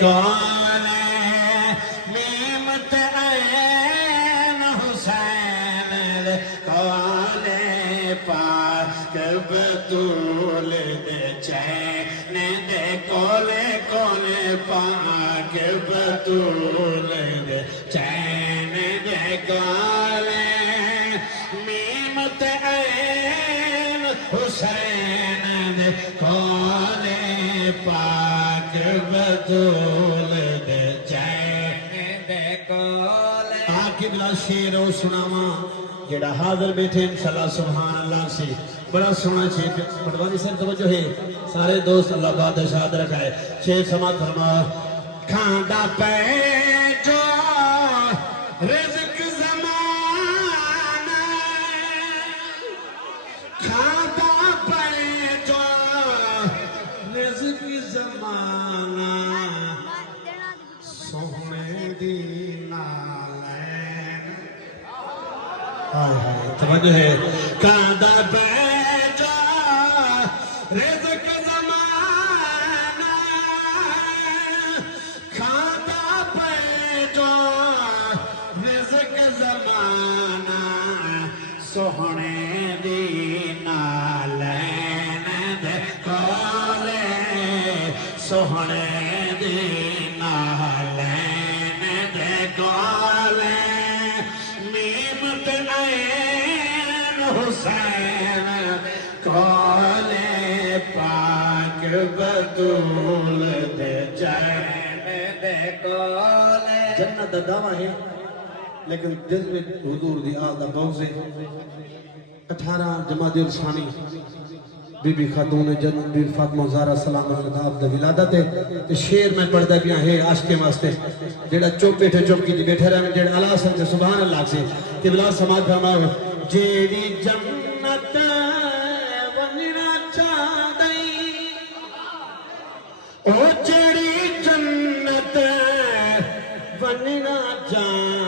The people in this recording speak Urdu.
کول میمت عین حسین دے کول پاک بطول دے چین دے کول کول پاک بطول دے چین دے کول میمت عین حسین دے کول پاک بطول دے چین دے کول آکے بلا شیر و سناواں جڑا حاضر بیٹھے انشاءاللہ سبحان اللہ سے بڑا سونا شیر پڑھوانی سر توجہ ہے سارے دوست اللہ بادشاہ رکھائے شیر سماعت فرما کھاندا پہ جو رزق زمانہ کھاندا پہ جو رزق زمانہ سونے دی نالین توجہ ہے کھاندا پہ جو رزق زمانہ کھاندا پہ جو رزق زمانہ سونے دی نالین دے کولے سونے دی نالین دے کولے میمت عین حسین کولے پاک بطول دے چین دے کولے جنت دا دعویٰ ہے لیکن دل میں حضور دی آل دا غوث ہے 18 جمادی الثانی بی بی خاتون جنت بی فاطمہ زہرا سلام اللہ آپ دا ولادت ہے شیر میں پڑھدا پیا ہے عاشق واسطے جڑا چپ بیٹھے چپ کی بیٹھے رہے جڑا اللہ سے سبحان اللہ سے کہ بلا سماعت فرماؤ جیڑی جنت ونجنا چاہدئی او جیڑی جنت ونجنا چاہدئی